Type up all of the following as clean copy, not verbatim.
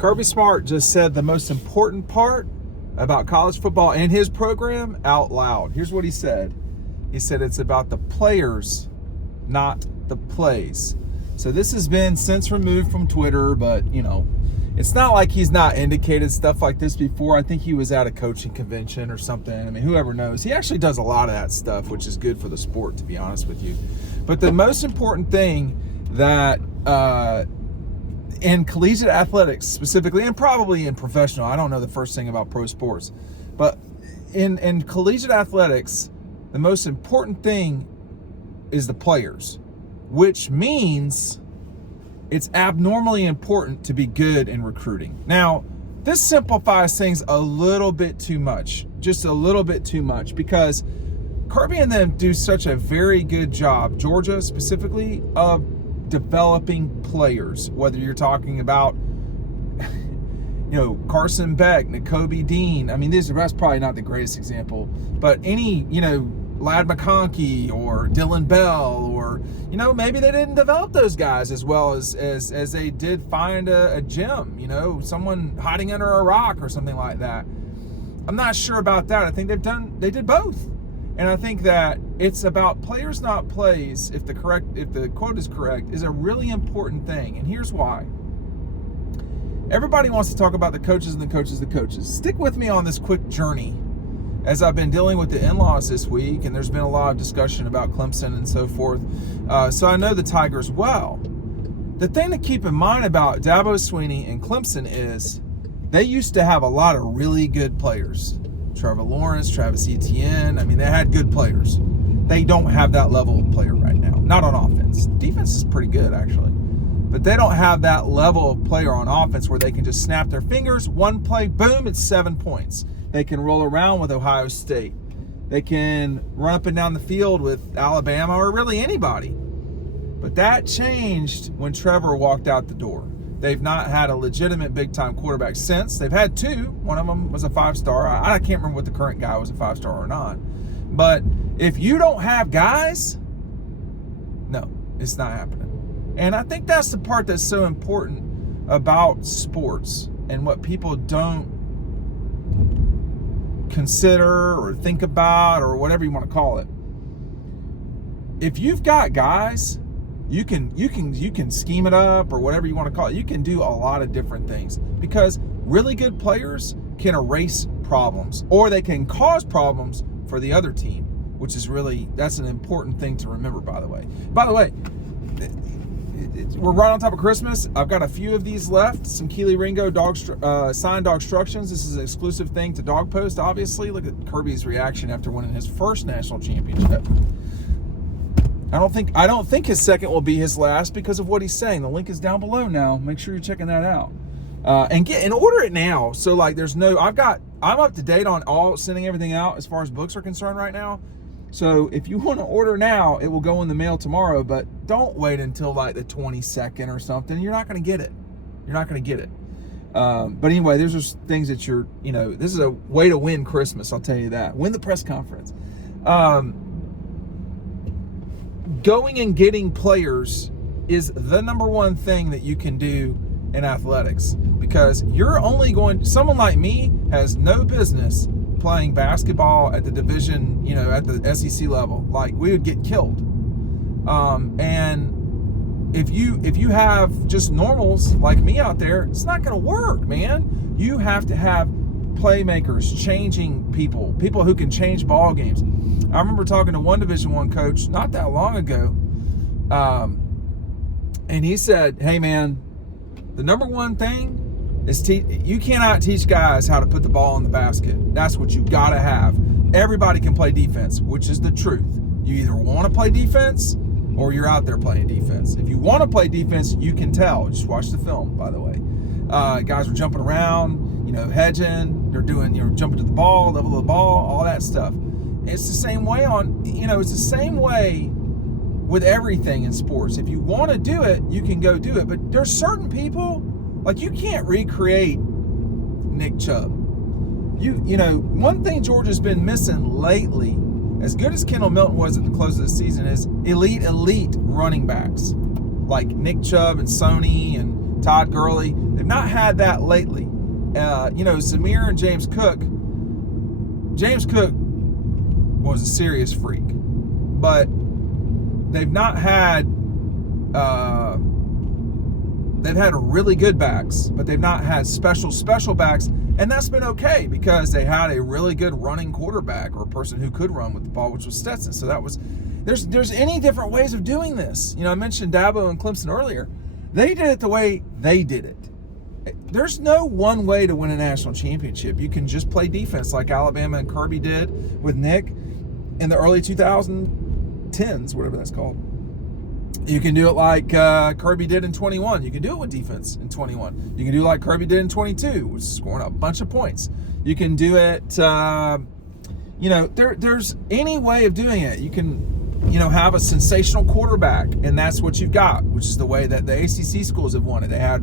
Kirby Smart just said the most important part about college football and his program out loud. Here's what he said. He said it's about the players, not the plays. So this has been since removed from Twitter, but, you know, it's not like he's not indicated stuff like this before. I think he was at a coaching convention or something. I mean, whoever knows. He actually does a lot of that stuff, which is good for the sport, to be honest with you. But the most important thing that in collegiate athletics specifically, and probably in professional, I don't know the first thing about pro sports, but in collegiate athletics, the most important thing is the players, which means it's abnormally important to be good in recruiting. Now, this simplifies things a little bit too much, just a little bit too much, because Kirby and them do such a very good job, Georgia specifically, of developing players, whether you're talking about, you know, Carson Beck, N'Kobe Dean. I mean, that's probably not the greatest example, but any, you know, Ladd McConkey or Dylan Bell, or, you know, maybe they didn't develop those guys as well as they did find a gem, you know, someone hiding under a rock or something like that. I'm not sure about that. I think they did both. And I think that it's about players, not plays, if the quote is correct, is a really important thing. And here's why. Everybody wants to talk about the coaches and the coaches, the coaches. Stick with me on this quick journey as I've been dealing with the in-laws this week, and there's been a lot of discussion about Clemson and so forth. So I know the Tigers well. The thing to keep in mind about Dabo Swinney and Clemson is they used to have a lot of really good players. Trevor Lawrence, Travis Etienne. I mean, they had good players. They don't have that level of player right now. Not on offense. Defense is pretty good, actually. But they don't have that level of player on offense where they can just snap their fingers, one play, boom, it's 7 points. They can roll around with Ohio State. They can run up and down the field with Alabama or really anybody. But that changed when Trevor walked out the door. They've not had a legitimate big-time quarterback since. They've had two. One of them was a 5-star. I can't remember what the current guy was, a 5-star or not. But if you don't have guys, no, it's not happening. And I think that's the part that's so important about sports and what people don't consider or think about or whatever you want to call it. If you've got guys, you can scheme it up or whatever you want to call it. You can do a lot of different things because really good players can erase problems, or they can cause problems for the other team, which is that's an important thing to remember, by the way. We're right on top of Christmas. I've got a few of these left. Some Kelee Ringo signed Dawgstructions. This is an exclusive thing to Dawg Post, obviously. Look at Kirby's reaction after winning his first national championship. I don't think his second will be his last because of what he's saying. The link is down below now. Make sure you're checking that out. And order it now. So like I'm up to date on sending everything out as far as books are concerned right now. So if you want to order now, it will go in the mail tomorrow, but don't wait until like the 22nd or something. You're not going to get it. But anyway, there's just things that this is a way to win Christmas. I'll tell you that. Win the press conference. Going and getting players is the number one thing that you can do in athletics, because someone like me has no business playing basketball at the division, at the SEC level. Like, we would get killed. And if you have just normals like me out there, it's not going to work, man. You have to have playmakers, changing people who can change ball games. I remember talking to one Division I coach not that long ago, and he said, hey man, the number one thing is you cannot teach guys how to put the ball in the basket. That's what you gotta have. Everybody can play defense, which is the truth. You either want to play defense or you're out there playing defense. If you want to play defense, you can tell. Just watch the film, by the way. Guys are jumping around, hedging. They're doing, jumping to the ball, level of the ball, all that stuff. It's the same way it's the same way with everything in sports. If you want to do it, you can go do it. But there's certain people, like, you can't recreate Nick Chubb. One thing Georgia's been missing lately, as good as Kendall Milton was at the close of the season, is elite running backs like Nick Chubb and Sony and Todd Gurley. They've not had that lately. Zamir and James Cook. James Cook was a serious freak, but they've not had. They've had really good backs, but they've not had special backs, and that's been okay because they had a really good running quarterback or a person who could run with the ball, which was Stetson. So that was there's any different ways of doing this. I mentioned Dabo and Clemson earlier. They did it the way they did it. There's no one way to win a national championship. You can just play defense like Alabama and Kirby did with Nick in the early 2010s, whatever that's called. You can do it like Kirby did in 21. You can do it with defense in 21. You can do it like Kirby did in 22, which is scoring a bunch of points. You can do it, there's any way of doing it. You can, have a sensational quarterback, and that's what you've got, which is the way that the ACC schools have won it. They had,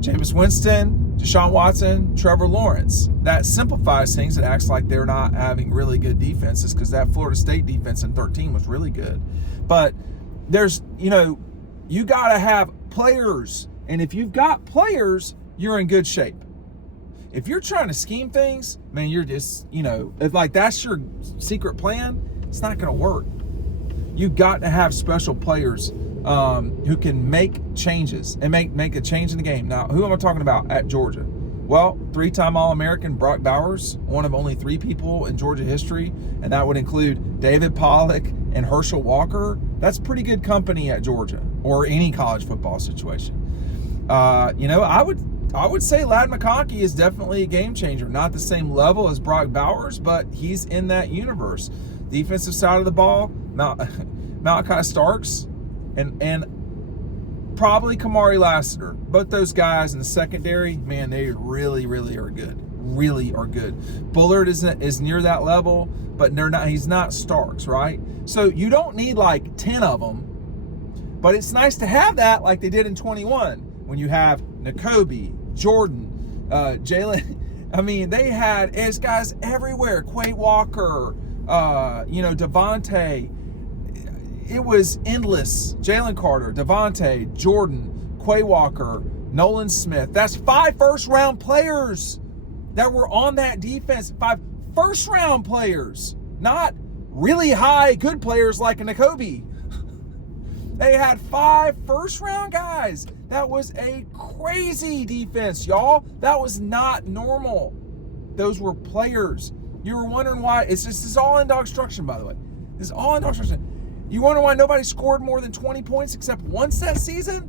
Jameis Winston, Deshaun Watson, Trevor Lawrence. That simplifies things. It acts like they're not having really good defenses because that Florida State defense in 13 was really good. But there's, you got to have players. And if you've got players, you're in good shape. If you're trying to scheme things, man, you're just, if like that's your secret plan, it's not going to work. You've got to have special players who can make changes and make a change in the game. Now, who am I talking about at Georgia? Well, 3-time All-American Brock Bowers, one of only 3 people in Georgia history, and that would include David Pollock and Herschel Walker. That's pretty good company at Georgia or any college football situation. I would say Ladd McConkey is definitely a game changer. Not the same level as Brock Bowers, but he's in that universe. Defensive side of the ball, Malachi Starks and probably Kamari Lassiter. Both those guys in the secondary, man, they really, really are good. Really are good. Bullard is near that level, but he's not Starks, right? So you don't need like 10 of them, but it's nice to have that like they did in 21 when you have Nakobe, Jordan, Jalen. I mean, they had guys everywhere. Quay Walker, Devontae. It was endless. Jalen Carter, Devontae, Jordan, Quay Walker, Nolan Smith. That's 5 first-round players that were on that defense. 5 first-round players, not really high good players like a Nakobe. They had 5 first-round guys. That was a crazy defense, y'all. That was not normal. Those were players. You were wondering why. This is all in DAWGSTRUCTION, by the way. This is all in DAWGSTRUCTION. You wonder why nobody scored more than 20 points except once that season?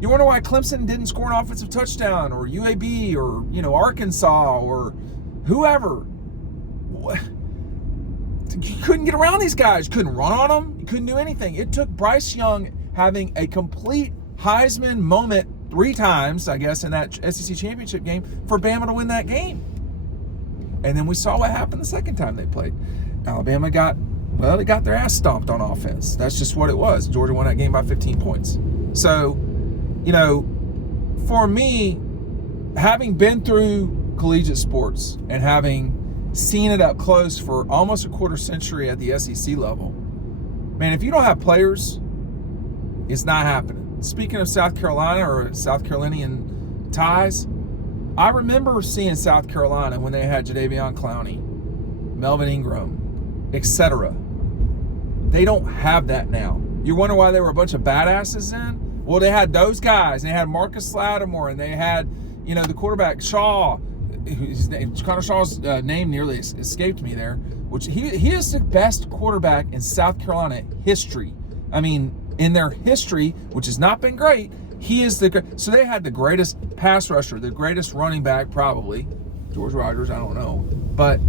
You wonder why Clemson didn't score an offensive touchdown, or UAB, or Arkansas, or whoever. You couldn't get around these guys. You couldn't run on them. You couldn't do anything. It took Bryce Young having a complete Heisman moment 3 times, I guess, in that SEC championship game for Bama to win that game. And then we saw what happened the second time they played. Alabama they got their ass stomped on offense. That's just what it was. Georgia won that game by 15 points. So, for me, having been through collegiate sports and having seen it up close for almost a quarter century at the SEC level, man, if you don't have players, it's not happening. Speaking of South Carolina or South Carolinian ties, I remember seeing South Carolina when they had Jadeveon Clowney, Melvin Ingram, etc. They don't have that now. You wonder why they were a bunch of badasses then? Well, they had those guys. They had Marcus Lattimore, and they had, the quarterback Shaw. Connor Shaw's name nearly escaped me there. Which he is the best quarterback in South Carolina history. I mean, in their history, which has not been great, he is so they had the greatest pass rusher, the greatest running back probably, George Rogers, I don't know, but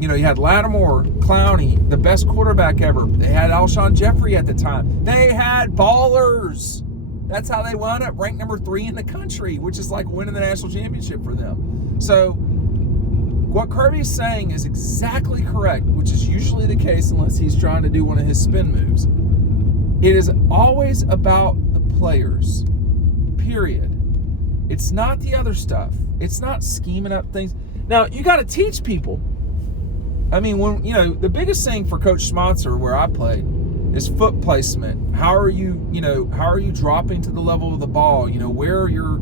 you had Lattimore, Clowney, the best quarterback ever. They had Alshon Jeffrey at the time. They had ballers. That's how they wound up ranked number 3 in the country, which is like winning the national championship for them. So what Kirby's saying is exactly correct, which is usually the case unless he's trying to do one of his spin moves. It is always about the players, period. It's not the other stuff. It's not scheming up things. Now, you got to teach people. I mean, when the biggest thing for Coach Schmatzer, where I played, is foot placement. How are you dropping to the level of the ball? Where are your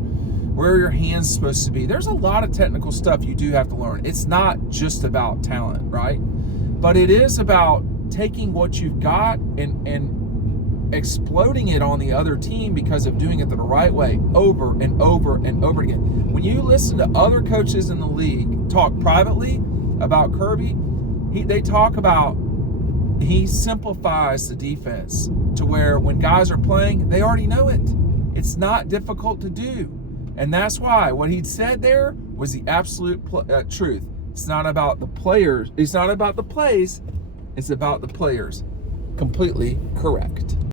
where are your hands supposed to be. There's a lot of technical stuff you do have to learn. It's not just about talent, right? But it is about taking what you've got and exploding it on the other team because of doing it the right way over and over and over again. When you listen to other coaches in the league talk privately about Kirby, they talk about he simplifies the defense to where when guys are playing, they already know it. It's not difficult to do. And that's why what he said there was the absolute truth. It's not about the players. It's not about the plays. It's about the players. Completely correct.